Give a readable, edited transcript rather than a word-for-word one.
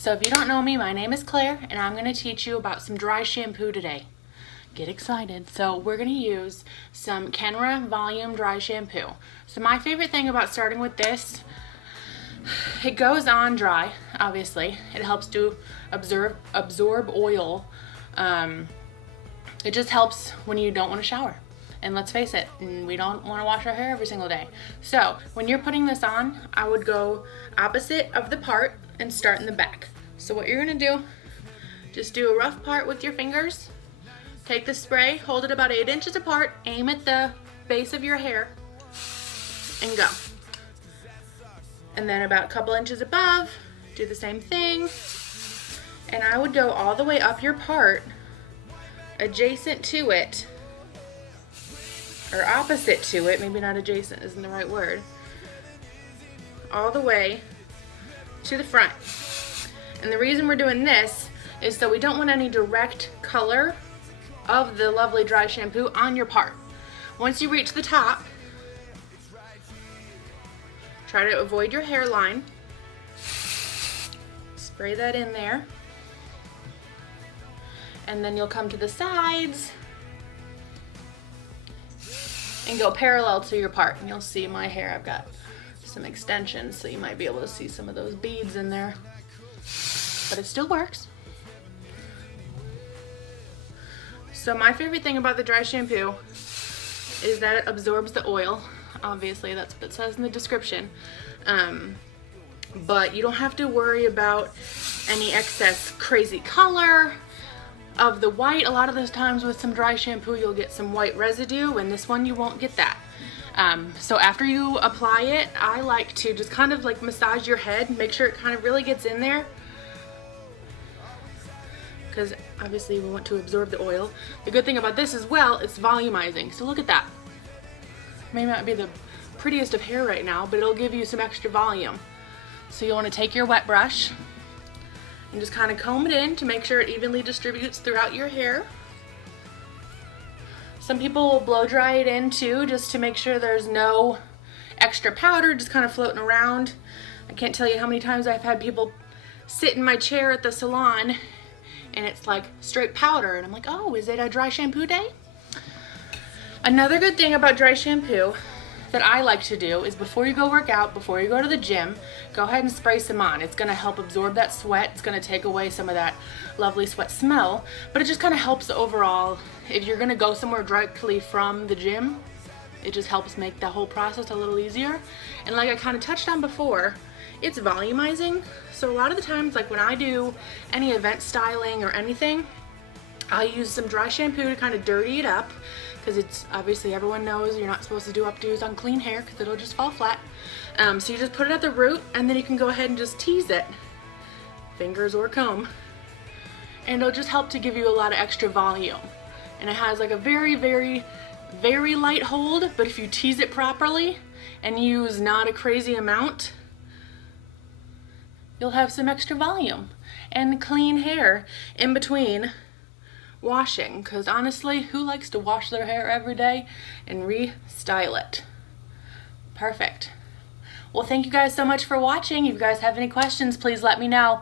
So if you don't know me, my name is Claire, and I'm going to teach you about some dry shampoo today. Get excited. So we're going to use some Kenra Volume Dry Shampoo. So my favorite thing about starting with this, it goes on dry, obviously. It helps to absorb oil. It just helps when you don't want to shower. And let's face it, we don't want to wash our hair every single day. So when you're putting this on, I would go opposite of the part and start in the back. So what you're gonna do, just do a rough part with your fingers. Take the spray, hold it about 8 inches apart, aim at the base of your hair, and go. And then about a couple inches above, do the same thing. And I would go all the way up your part, adjacent to it, or opposite to it, maybe not adjacent isn't the right word, all the way to the front. And the reason we're doing this is so we don't want any direct color of the lovely dry shampoo on your part. Once you reach the top, try to avoid your hairline. Spray that in there. And then you'll come to the sides and go parallel to your part. And you'll see my hair, I've got some extensions, so you might be able to see some of those beads in there. But it still works. So my favorite thing about the dry shampoo is that it absorbs the oil. Obviously, that's what it says in the description. But you don't have to worry about any excess crazy color of the white. A lot of those times with some dry shampoo, you'll get some white residue, and this one you won't get that. So after you apply it, I like to just kind of like massage your head, make sure it kind of really gets in there, because obviously we want to absorb the oil. The good thing about this as well, it's volumizing. So look at that. May not be the prettiest of hair right now, but it'll give you some extra volume. So you'll want to take your wet brush and just kind of comb it in to make sure it evenly distributes throughout your hair. Some people will blow dry it in too, just to make sure there's no extra powder just kind of floating around. I can't tell you how many times I've had people sit in my chair at the salon and it's like straight powder, and I'm like, oh, is it a dry shampoo day? Another good thing about dry shampoo that I like to do is before you go work out, before you go to the gym, go ahead and spray some on. It's gonna help absorb that sweat. It's gonna take away some of that lovely sweat smell, but it just kind of helps overall. If you're gonna go somewhere directly from the gym, it just helps make the whole process a little easier. And like I kind of touched on before, it's volumizing. So a lot of the times, like when I do any event styling or anything, I use some dry shampoo to kind of dirty it up, because it's obviously, everyone knows you're not supposed to do updos on clean hair because it'll just fall flat. So you just put it at the root, and then you can go ahead and just tease it, fingers or comb, and it'll just help to give you a lot of extra volume. And it has like a very, very, very light hold, but if you tease it properly and use not a crazy amount, you'll have some extra volume and clean hair in between washing, because honestly, who likes to wash their hair every day and restyle it? Perfect. Well, thank you guys so much for watching. If you guys have any questions, please let me know.